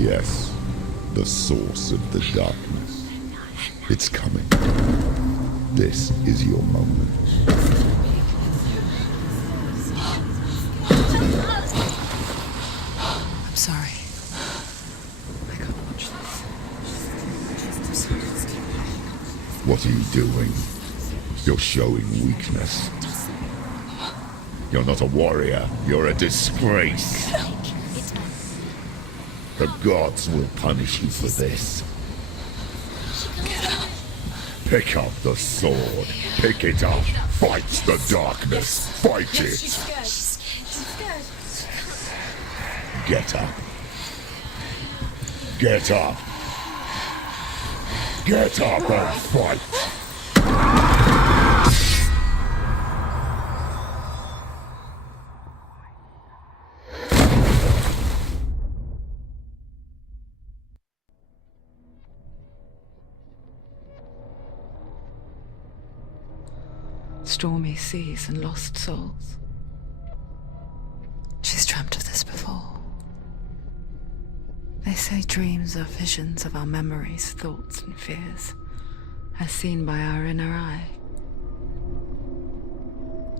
Yes, the source of the darkness. It's coming. This is your moment. I'm sorry. I can't watch this. What are you doing? You're showing weakness. You're not a warrior. You're a disgrace. The gods will punish you for this. Pick up the sword. Pick it up. Fight the darkness. Fight it. She's scared. Get up. Get up. Get up and fight. Stormy seas and lost souls. She's dreamt of this before. They say dreams are visions of our memories, thoughts and fears, as seen by our inner eye.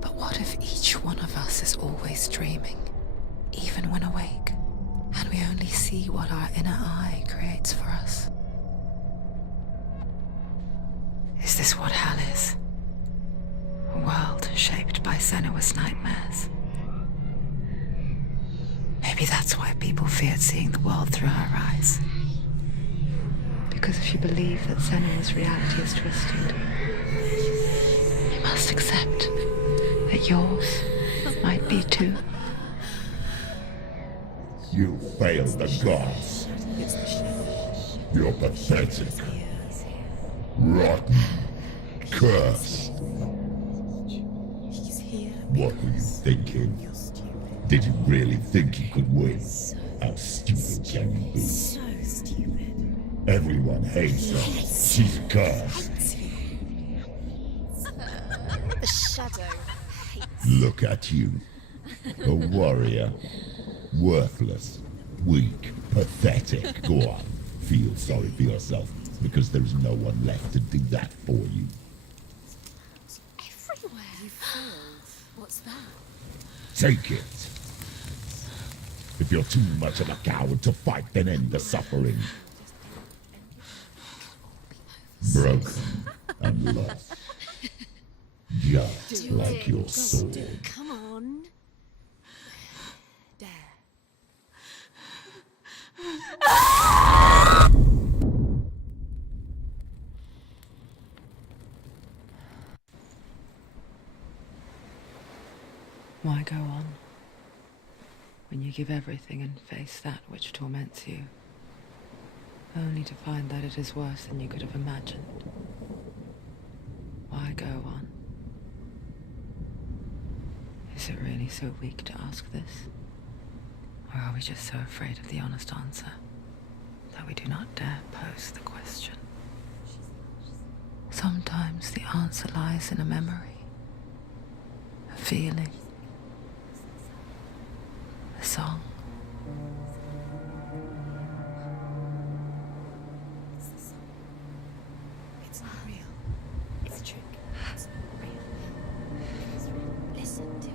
But what if each one of us is always dreaming, even when awake, and we only see what our inner eye creates for us? Is this what hell is? A world shaped by Senua's nightmares. Maybe that's why people feared seeing the world through her eyes. Because if you believe that Senua's reality is twisted, you must accept that yours might be too. You failed the gods. You're pathetic. Rotten. Cursed. What were you thinking? Did you really think you could win? How stupid can you be? So stupid. Everyone hates her. She's cursed. The shadow hates. Look at you. A warrior. Worthless. Weak. Pathetic. Go on. Feel sorry for yourself, because there is no one left to do that for you. Everywhere. You failed. What's that? Take it. If you're too much of a coward to fight, then end the suffering. Broken and lost. Just like your sword. Come on. Dare. Why go on when you give everything and face that which torments you, only to find that it is worse than you could have imagined? Why go on? Is it really so weak to ask this? Or are we just so afraid of the honest answer that we do not dare pose the question? Sometimes the answer lies in a memory, a feeling, a song. It's not real. It's a trick. It's not real. It's real. Listen to it.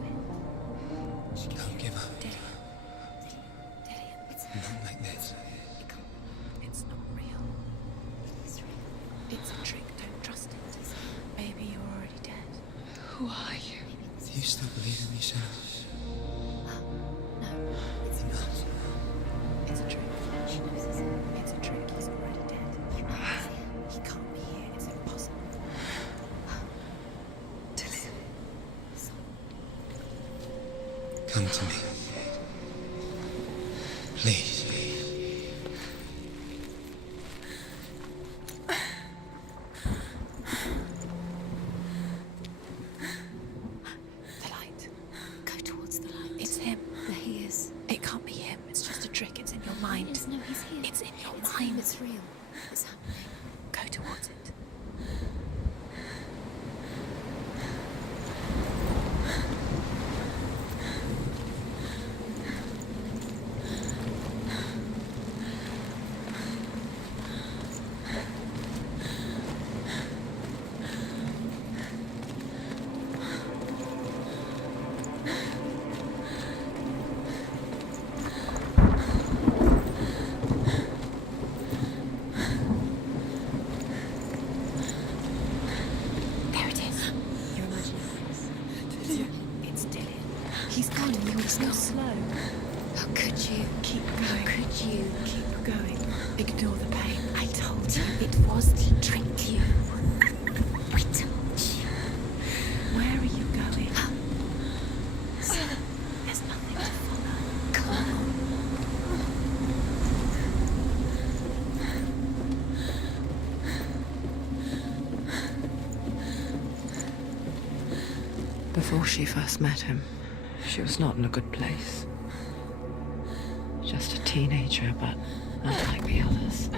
Don't give up. Daddy. It's Not like this. It's not real. It's real. It's a trick. Don't trust it. Maybe you're already dead. Who are you? Do you still believe in me, Sam? No, it's not. It's a trick. She knows it's a trick. He's already dead. He can't be here. It's impossible. To live. Come to me. Please. The light. Go towards the light. It's him. There he is. It can't be him. It's just a trick. It's in your mind. No, he's here. It's in your mind. It's real. It's happening. Go towards it. was to trick you. I told you. Where are you going? There's nothing to follow. Come on. Before she first met him, she was not in a good place. Just a teenager, but not like the others.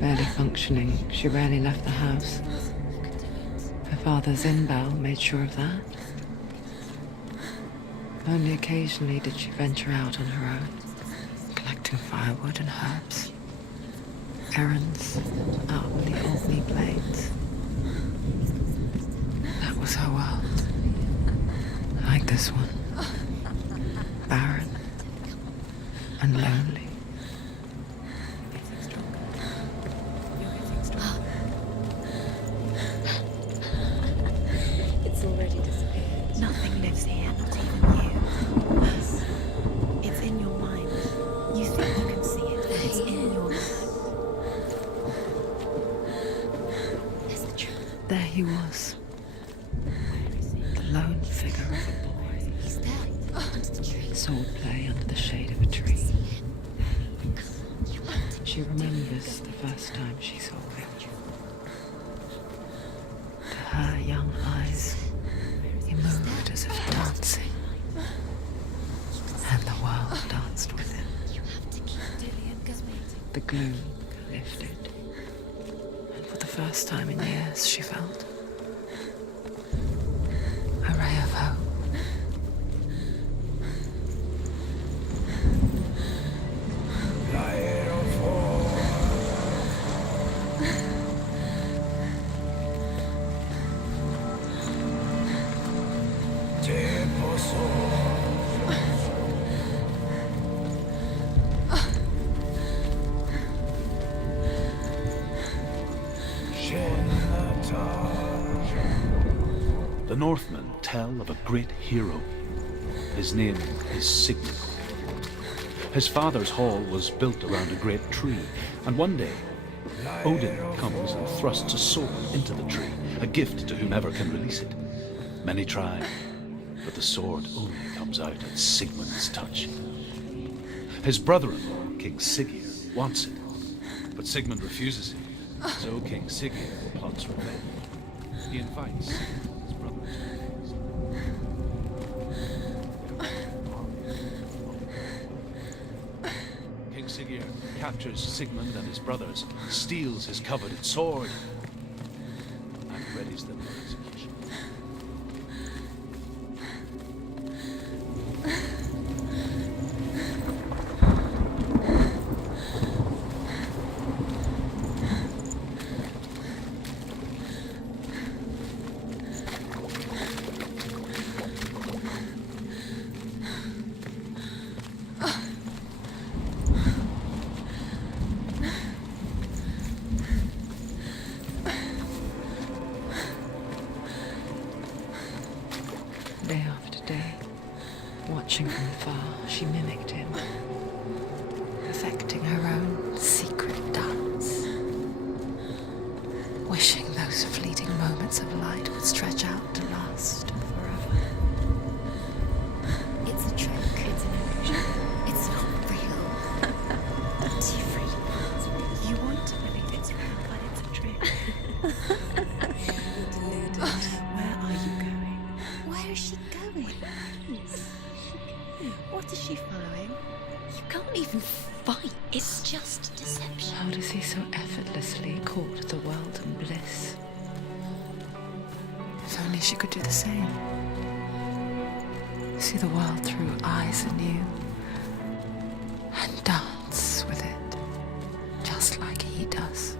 Barely functioning, she rarely left the house. Her father's in-bell made sure of that. Only occasionally did she venture out on her own, collecting firewood and herbs. Errands out on the Albany Plains. That was her world. Like this one. Barren and lonely. It's already disappeared. Nothing lives here, not even you. It's in your mind. You think you can see it. It's in your mind. There's the truth. There he was. The lone figure of a boy. He's there. Under the tree. Swordplay under the shade of a tree. You have to. She remembers the first time she saw him. To her young eyes, he moved as if dancing. And the world danced with him. You have to keep Dillian going. The gloom lifted. And for the first time in years, she felt a ray of hope. The Northmen tell of a great hero. His name is Sigmund. His father's hall was built around a great tree, and one day, Odin comes and thrusts a sword into the tree, a gift to whomever can release it. Many try, but the sword only comes out at Sigmund's touch. His brother-in-law, King Siggeir, wants it, but Sigmund refuses it, so King Siggeir plots revenge. He invites his brother to King Siggeir captures Sigmund and his brothers, steals his coveted sword, and readies them for execution. Day after day, watching from afar, she mimicked him, perfecting her own secret dance, wishing those fleeting moments of light would stretch out to last forever. It's a trick. It's an illusion. It's not real. Don't you freak? You want to believe it's real, but it's a trick. You're deluded. Where are you going? Where is she going? What is she following? You can't even fight. It's just deception. How does he so effortlessly court the world and bliss? If only she could do the same. See the world through eyes anew and dance with it, just like he does.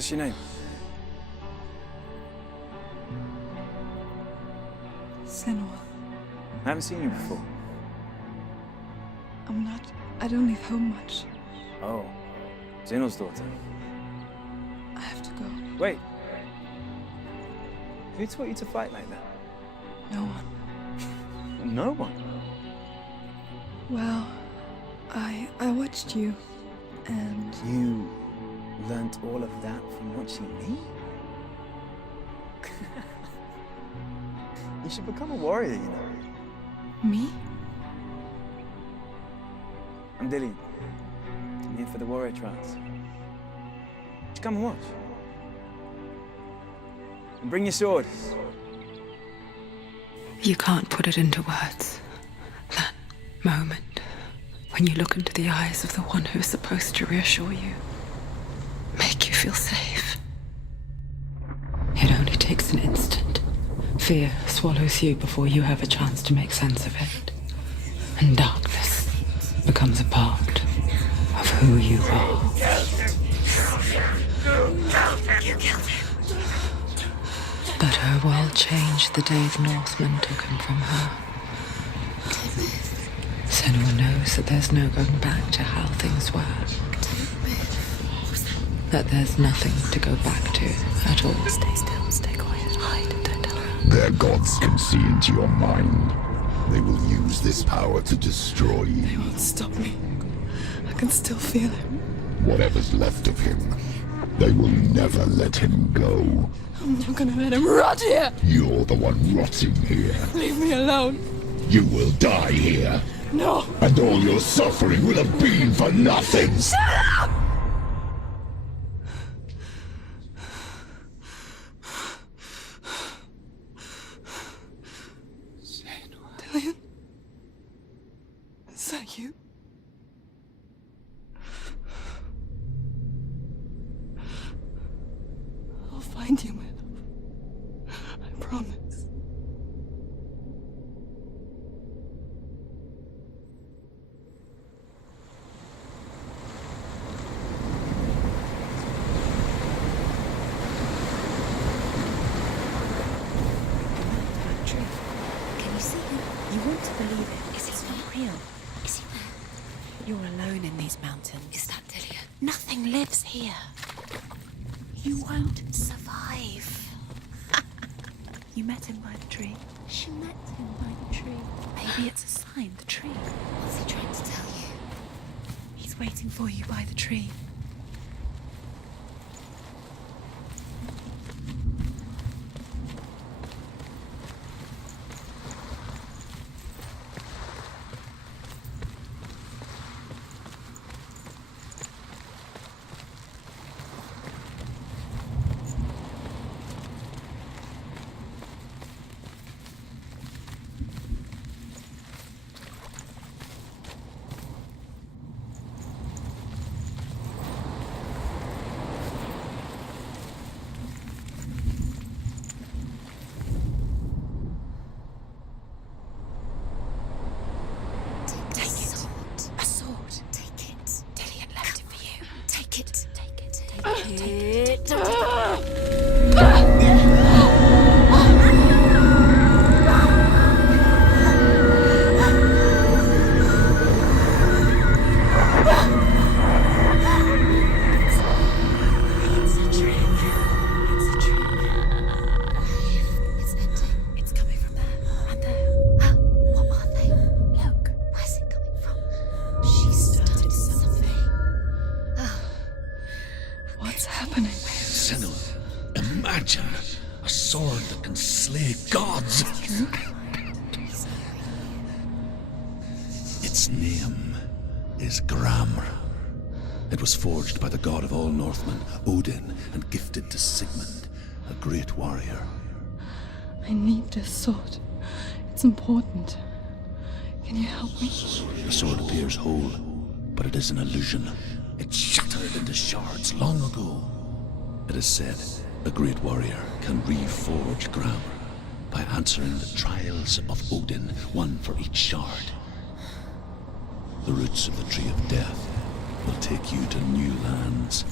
What's your name? haven't seen you before. I'm not. I don't leave home much. Oh, Zeno's daughter. I have to go. Wait. Who taught you to fight like that? No one. No one. Well, I watched you, and You learnt all of that from watching me? You should become a warrior, you know. me? I'm Dilly. I'm here for the warrior trials. Just come and watch. And bring your sword. You can't put it into words. That moment when you look into the eyes of the one who's supposed to reassure you, make you feel safe. It only takes an instant. Fear swallows you before you have a chance to make sense of it. And darkness becomes a part of who you are. You killed him. But her world changed the day the Northmen took him from her. Senua knows that there's no going back to how things were. That there's nothing to go back to at all. Stay still, stay quiet, hide, don't tell her. Their gods can see into your mind. They will use this power to destroy They you. won't stop me. I can still feel him. Whatever's left of him, they will never let him go. I'm not gonna let him rot here. You're the one rotting here. Leave me alone. You will die here. No. And all your suffering will have been for nothing. Dillian? Is that you? I'll find you, my love. I promise. Can you see him? You want to believe it. Is it not real? Is he there? You're alone in these mountains. Is that Dillian? Nothing lives here. You won't survive. You met him by the tree. She met him by the tree. Maybe it's a sign, the tree. What's he trying to tell you? He's waiting for you by the tree. Imagine a sword that can slay gods. Its name is Gramr. It was forged by the god of all Northmen, Odin, and gifted to Sigmund, a great warrior. I need this sword. It's important. Can you help me? The sword appears whole, but it is an illusion. It shattered into shards long ago. It is said a great warrior can reforge Gramr by answering the trials of Odin, one for each shard. The roots of the Tree of Death will take you to new lands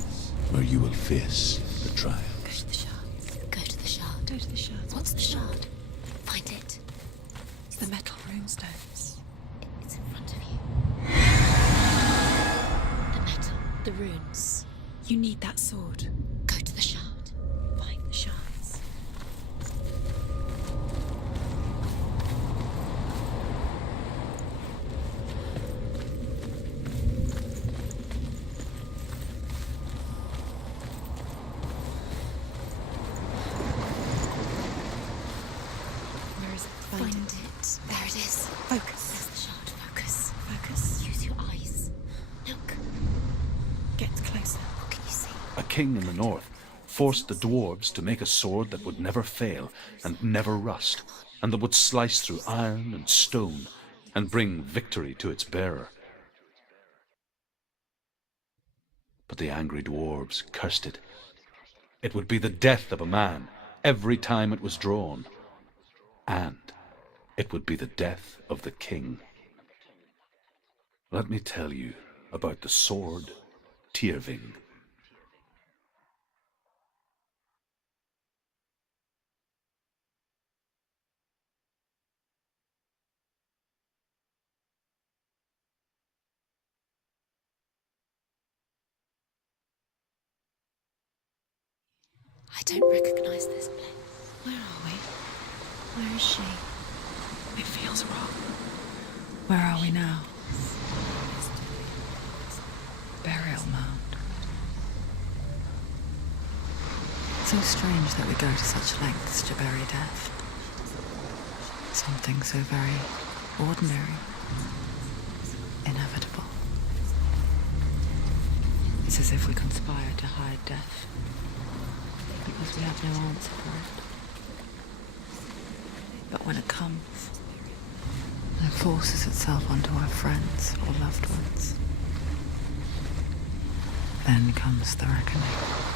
where you will face the trial. Go to the shard. Go to the shard. Go to the shard. What's the shard? Find it. Is The metal runestones. It's in front of you. The metal, the runes. You need that sword. Go to the shard. Find the shards. Where is it? Find it. There it is. Focus. There's the shard. Focus. Focus. Use your eyes. Look. Get closer. What can you see? A king in the north forced the dwarves to make a sword that would never fail and never rust, and that would slice through iron and stone and bring victory to its bearer. But the angry dwarves cursed it. It would be the death of a man every time it was drawn, and it would be the death of the king. Let me tell you about the sword Tyrving. I don't recognize this place. Where are we? Where is she? It feels wrong. Where are we now? Burial mound. So strange that we go to such lengths to bury death. Something so very ordinary, inevitable. It's as if we conspire to hide death, because we have no answer for it. But when it comes, and it forces itself onto our friends or loved ones, then comes the reckoning.